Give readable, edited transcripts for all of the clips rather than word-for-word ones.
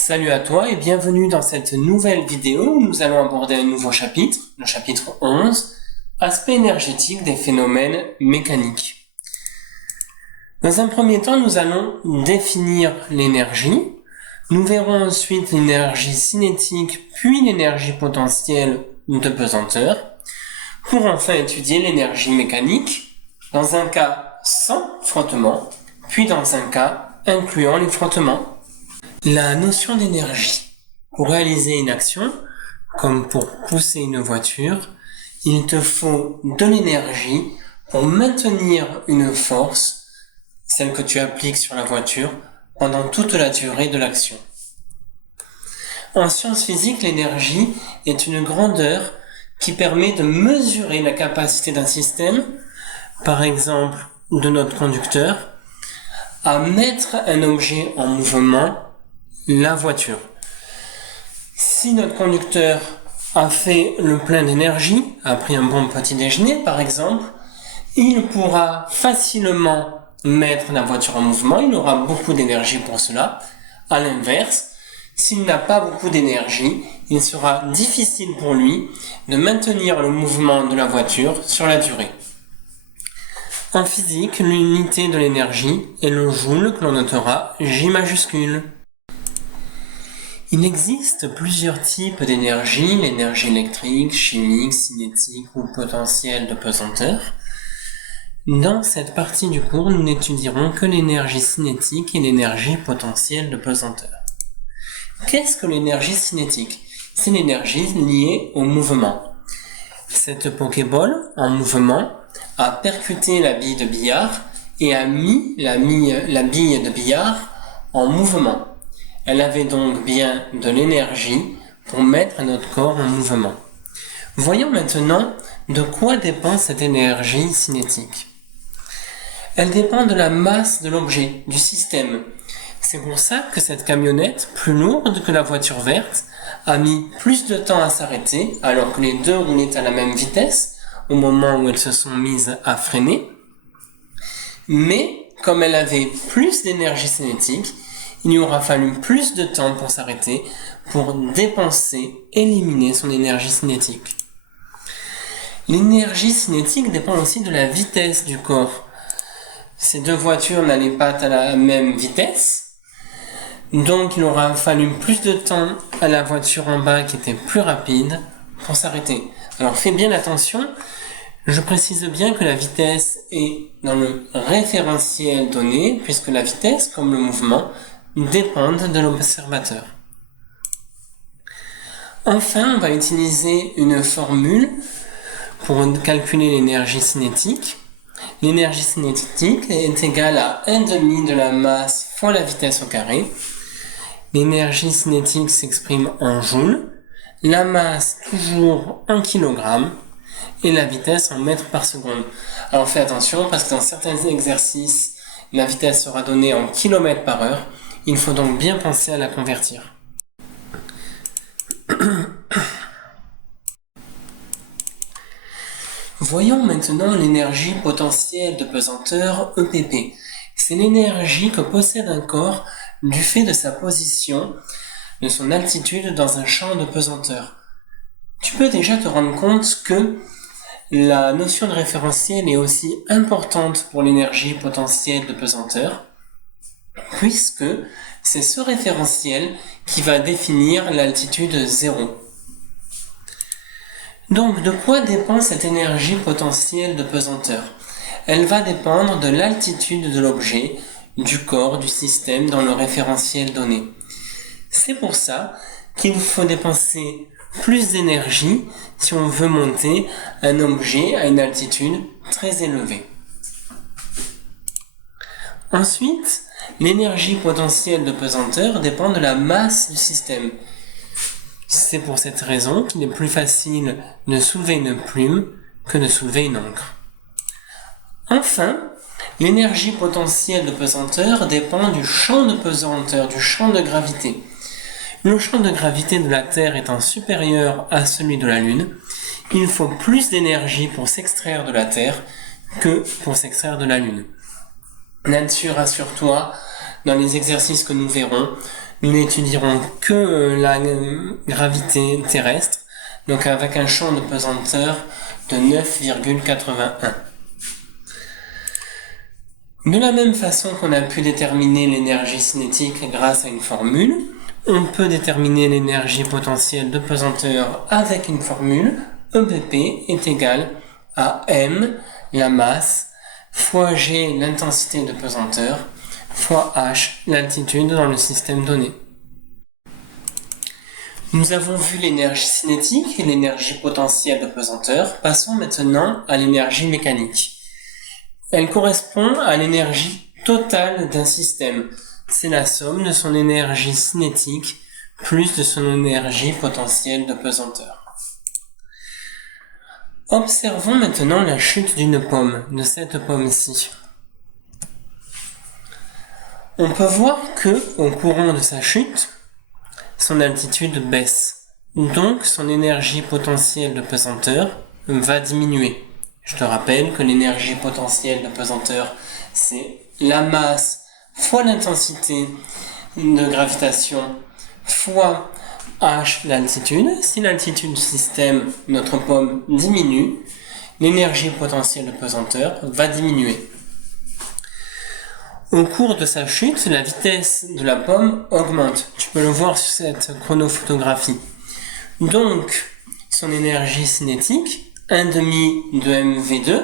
Salut à toi et bienvenue dans cette nouvelle vidéo où nous allons aborder un nouveau chapitre, le chapitre 11, aspect énergétique des phénomènes mécaniques. Dans un premier temps, nous allons définir l'énergie. Nous verrons ensuite l'énergie cinétique puis l'énergie potentielle de pesanteur pour enfin étudier l'énergie mécanique dans un cas sans frottement puis dans un cas incluant les frottements. La notion d'énergie. Pour réaliser une action, comme pour pousser une voiture, il te faut de l'énergie pour maintenir une force, celle que tu appliques sur la voiture, pendant toute la durée de l'action. En sciences physiques, l'énergie est une grandeur qui permet de mesurer la capacité d'un système, par exemple de notre conducteur, à mettre un objet en mouvement, la voiture. Si notre conducteur a fait le plein d'énergie, a pris un bon petit déjeuner par exemple, il pourra facilement mettre la voiture en mouvement, il aura beaucoup d'énergie pour cela. À l'inverse, s'il n'a pas beaucoup d'énergie, il sera difficile pour lui de maintenir le mouvement de la voiture sur la durée. En physique, l'unité de l'énergie est le joule que l'on notera J majuscule. Il existe plusieurs types d'énergie, l'énergie électrique, chimique, cinétique ou potentielle de pesanteur. Dans cette partie du cours, nous n'étudierons que l'énergie cinétique et l'énergie potentielle de pesanteur. Qu'est-ce que l'énergie cinétique? C'est l'énergie liée au mouvement. Cette Pokéball en mouvement a percuté la bille de billard et a mis la bille de billard en mouvement. Elle avait donc bien de l'énergie pour mettre notre corps en mouvement. Voyons maintenant de quoi dépend cette énergie cinétique. Elle dépend de la masse de l'objet, du système. C'est pour ça que cette camionnette, plus lourde que la voiture verte, a mis plus de temps à s'arrêter alors que les deux roulaient à la même vitesse au moment où elles se sont mises à freiner. Mais comme elle avait plus d'énergie cinétique, il lui aura fallu plus de temps pour s'arrêter, pour dépenser, éliminer son énergie cinétique. L'énergie cinétique dépend aussi de la vitesse du corps. Ces deux voitures n'allaient pas à la même vitesse, donc il aura fallu plus de temps à la voiture en bas qui était plus rapide pour s'arrêter. Alors fais bien attention, je précise bien que la vitesse est dans le référentiel donné, puisque la vitesse, comme le mouvement, dépendent de l'observateur. Enfin, on va utiliser une formule pour calculer l'énergie cinétique. L'énergie cinétique est égale à 1/2 de la masse fois la vitesse au carré. L'énergie cinétique s'exprime en joules, la masse toujours en kilogrammes et la vitesse en mètres par seconde. Alors fais attention parce que dans certains exercices, la vitesse sera donnée en kilomètres par heure. Il faut donc bien penser à la convertir. Voyons maintenant l'énergie potentielle de pesanteur EPP. C'est l'énergie que possède un corps du fait de sa position, de son altitude dans un champ de pesanteur. Tu peux déjà te rendre compte que la notion de référentiel est aussi importante pour l'énergie potentielle de pesanteur, puisque c'est ce référentiel qui va définir l'altitude 0. Donc, de quoi dépend cette énergie potentielle de pesanteur? Elle va dépendre de l'altitude de l'objet, du corps, du système dans le référentiel donné. C'est pour ça qu'il faut dépenser plus d'énergie si on veut monter un objet à une altitude très élevée. Ensuite, l'énergie potentielle de pesanteur dépend de la masse du système. C'est pour cette raison qu'il est plus facile de soulever une plume que de soulever une encre. Enfin, l'énergie potentielle de pesanteur dépend du champ de pesanteur, du champ de gravité. Le champ de gravité de la Terre étant supérieur à celui de la Lune, il faut plus d'énergie pour s'extraire de la Terre que pour s'extraire de la Lune. Là-dessus, rassure-toi, dans les exercices que nous verrons, nous n'étudierons que la gravité terrestre, donc avec un champ de pesanteur de 9,81. De la même façon qu'on a pu déterminer l'énergie cinétique grâce à une formule, on peut déterminer l'énergie potentielle de pesanteur avec une formule. EBP est égal à M, la masse, fois G, l'intensité de pesanteur, fois H, l'altitude dans le système donné. Nous avons vu l'énergie cinétique et l'énergie potentielle de pesanteur. Passons maintenant à l'énergie mécanique. Elle correspond à l'énergie totale d'un système. C'est la somme de son énergie cinétique plus de son énergie potentielle de pesanteur. Observons maintenant la chute d'une pomme, de cette pomme-ci. On peut voir que, au courant de sa chute, son altitude baisse. Donc, son énergie potentielle de pesanteur va diminuer. Je te rappelle que l'énergie potentielle de pesanteur, c'est la masse fois l'intensité de gravitation fois H, l'altitude. Si l'altitude du système, notre pomme, diminue, l'énergie potentielle de pesanteur va diminuer. Au cours de sa chute, la vitesse de la pomme augmente. Tu peux le voir sur cette chronophotographie. Donc, son énergie cinétique, 1,5 de mv2,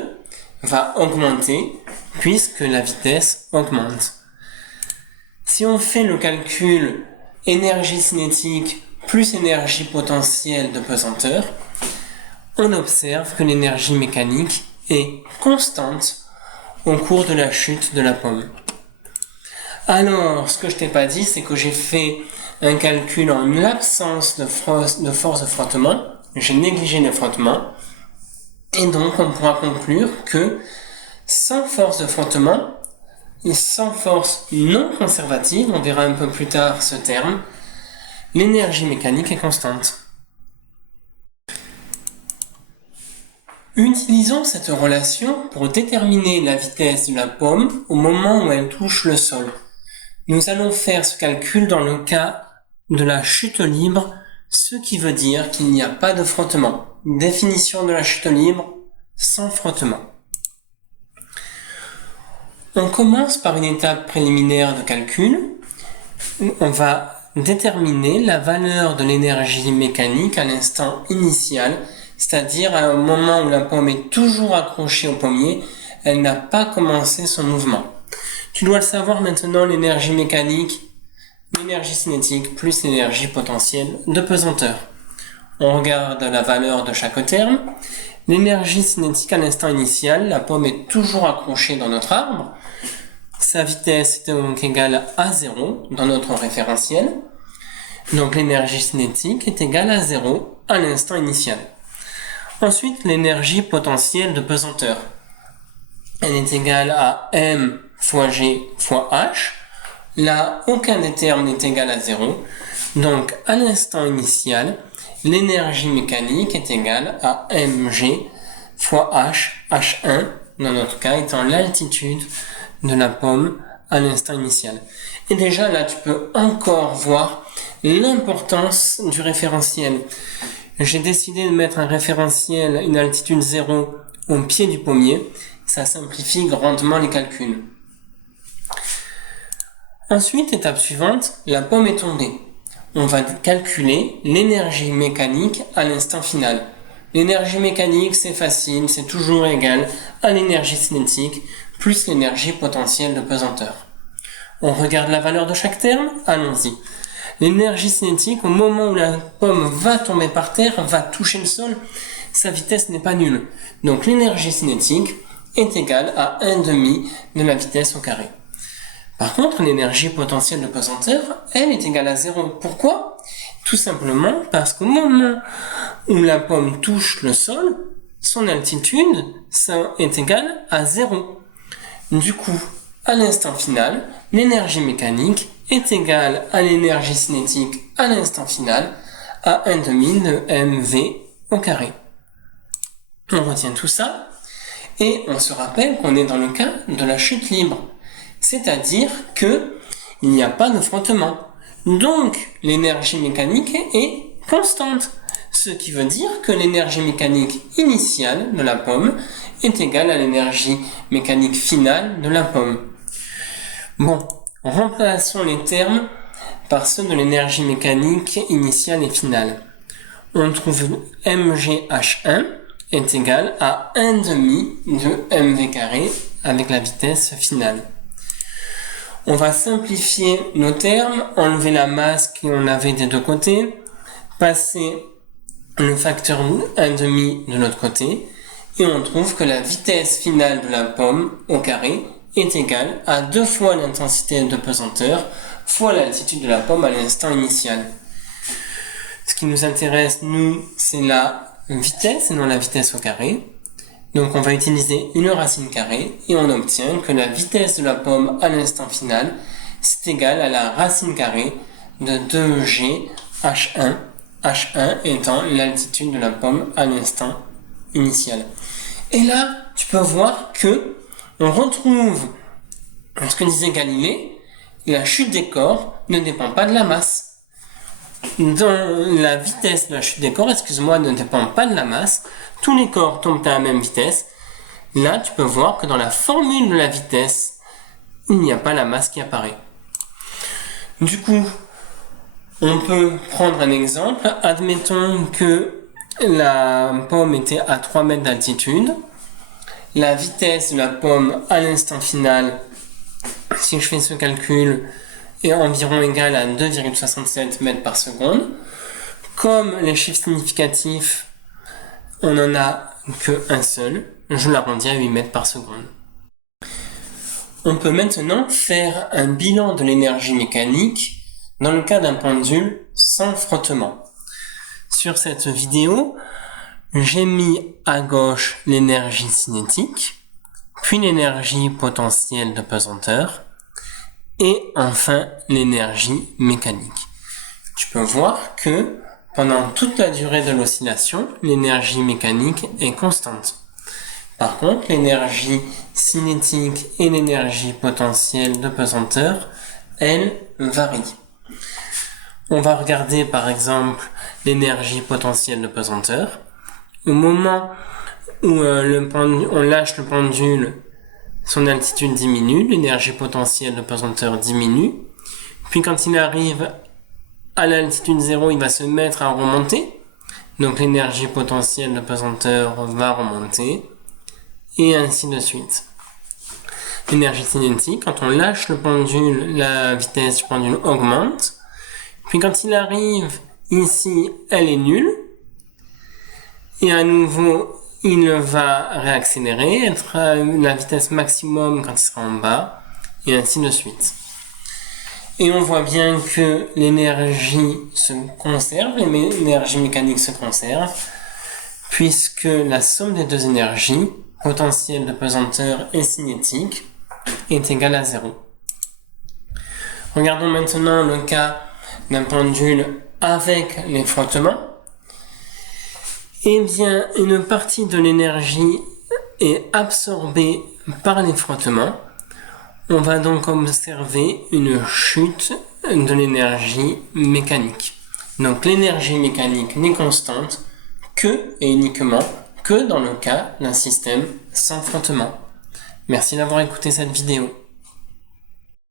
va augmenter puisque la vitesse augmente. Si on fait le calcul énergie cinétique plus énergie potentielle de pesanteur, on observe que l'énergie mécanique est constante au cours de la chute de la pomme. Alors, ce que je t'ai pas dit, c'est que j'ai fait un calcul en l'absence de force de frottement. J'ai négligé le frottement. Et donc, on pourra conclure que sans force de frottement, et sans force non conservative, on verra un peu plus tard ce terme, l'énergie mécanique est constante. Utilisons cette relation pour déterminer la vitesse de la pomme au moment où elle touche le sol. Nous allons faire ce calcul dans le cas de la chute libre, ce qui veut dire qu'il n'y a pas de frottement. Définition de la chute libre, sans frottement. On commence par une étape préliminaire de calcul. On va déterminer la valeur de l'énergie mécanique à l'instant initial, c'est-à-dire à un moment où la pomme est toujours accrochée au pommier, elle n'a pas commencé son mouvement. Tu dois le savoir maintenant, l'énergie mécanique, l'énergie cinétique plus l'énergie potentielle de pesanteur. On regarde la valeur de chaque terme. L'énergie cinétique à l'instant initial, la pomme est toujours accrochée dans notre arbre. Sa vitesse est donc égale à 0 dans notre référentiel. Donc l'énergie cinétique est égale à 0 à l'instant initial. Ensuite, l'énergie potentielle de pesanteur. Elle est égale à m fois g fois h. Là, aucun des termes n'est égal à 0. Donc, à l'instant initial, l'énergie mécanique est égale à mg fois h, h1, dans notre cas, étant l'altitude de la pomme à l'instant initial. Et déjà, là, tu peux encore voir l'importance du référentiel. J'ai décidé de mettre un référentiel, une altitude 0 au pied du pommier. Ça simplifie grandement les calculs. Ensuite, étape suivante, la pomme est tombée. On va calculer l'énergie mécanique à l'instant final. L'énergie mécanique, c'est facile, c'est toujours égal à l'énergie cinétique plus l'énergie potentielle de pesanteur. On regarde la valeur de chaque terme, allons-y. L'énergie cinétique, au moment où la pomme va tomber par terre, va toucher le sol, sa vitesse n'est pas nulle. Donc l'énergie cinétique est égale à 1,5 de la vitesse au carré. Par contre, l'énergie potentielle de pesanteur, elle est égale à 0. Pourquoi ? Tout simplement parce qu'au moment où la pomme touche le sol, son altitude ça est égale à 0. Du coup, à l'instant final, l'énergie mécanique est égale à l'énergie cinétique à l'instant final à 1,5 de mv au carré. On retient tout ça et on se rappelle qu'on est dans le cas de la chute libre. C'est-à-dire que il n'y a pas de frottement. Donc, l'énergie mécanique est constante. Ce qui veut dire que l'énergie mécanique initiale de la pomme est égale à l'énergie mécanique finale de la pomme. Bon, remplaçons les termes par ceux de l'énergie mécanique initiale et finale. On trouve mgh1 est égal à 1 demi de mv carré avec la vitesse finale. On va simplifier nos termes, enlever la masse qu'on avait des deux côtés, passer le facteur 1 demi de l'autre côté, et on trouve que la vitesse finale de la pomme au carré est égale à 2 fois l'intensité de pesanteur fois l'altitude de la pomme à l'instant initial. Ce qui nous intéresse, nous, c'est la vitesse et non la vitesse au carré. Donc on va utiliser une racine carrée et on obtient que la vitesse de la pomme à l'instant final c'est égal à la racine carrée de 2g h1, h1 étant l'altitude de la pomme à l'instant initial. Et là, tu peux voir que on retrouve ce que disait Galilée, la chute des corps ne dépend pas de la masse. Dans la vitesse de la chute des corps, ne dépend pas de la masse. Tous les corps tombent à la même vitesse. Là, tu peux voir que dans la formule de la vitesse, il n'y a pas la masse qui apparaît. Du coup, on peut prendre un exemple. Admettons que la pomme était à 3 mètres d'altitude. La vitesse de la pomme à l'instant final, si je fais ce calcul, est environ égal à 2,67 mètres par seconde. Comme les chiffres significatifs, on n'en a qu'un seul, je l'arrondis à 8 mètres par seconde. On peut maintenant faire un bilan de l'énergie mécanique dans le cas d'un pendule sans frottement. Sur cette vidéo, j'ai mis à gauche l'énergie cinétique, puis l'énergie potentielle de pesanteur, et enfin l'énergie mécanique. Tu peux voir que pendant toute la durée de l'oscillation, l'énergie mécanique est constante. Par contre, l'énergie cinétique et l'énergie potentielle de pesanteur, elles varient. On va regarder par exemple l'énergie potentielle de pesanteur. Au moment où on lâche le pendule, son altitude diminue, l'énergie potentielle de pesanteur diminue. Puis quand il arrive à l'altitude 0, il va se mettre à remonter. Donc l'énergie potentielle de pesanteur va remonter. Et ainsi de suite. L'énergie cinétique, quand on lâche le pendule, la vitesse du pendule augmente. Puis quand il arrive ici, elle est nulle. Et à nouveau, il va réaccélérer, être à la vitesse maximum quand il sera en bas, et ainsi de suite. Et on voit bien que l'énergie se conserve, l'énergie mécanique se conserve, puisque la somme des deux énergies, potentielle de pesanteur et cinétique, est égale à 0. Regardons maintenant le cas d'un pendule avec les frottements. Eh bien, une partie de l'énergie est absorbée par les frottements. On va donc observer une chute de l'énergie mécanique. Donc l'énergie mécanique n'est constante que et uniquement que dans le cas d'un système sans frottement. Merci d'avoir écouté cette vidéo.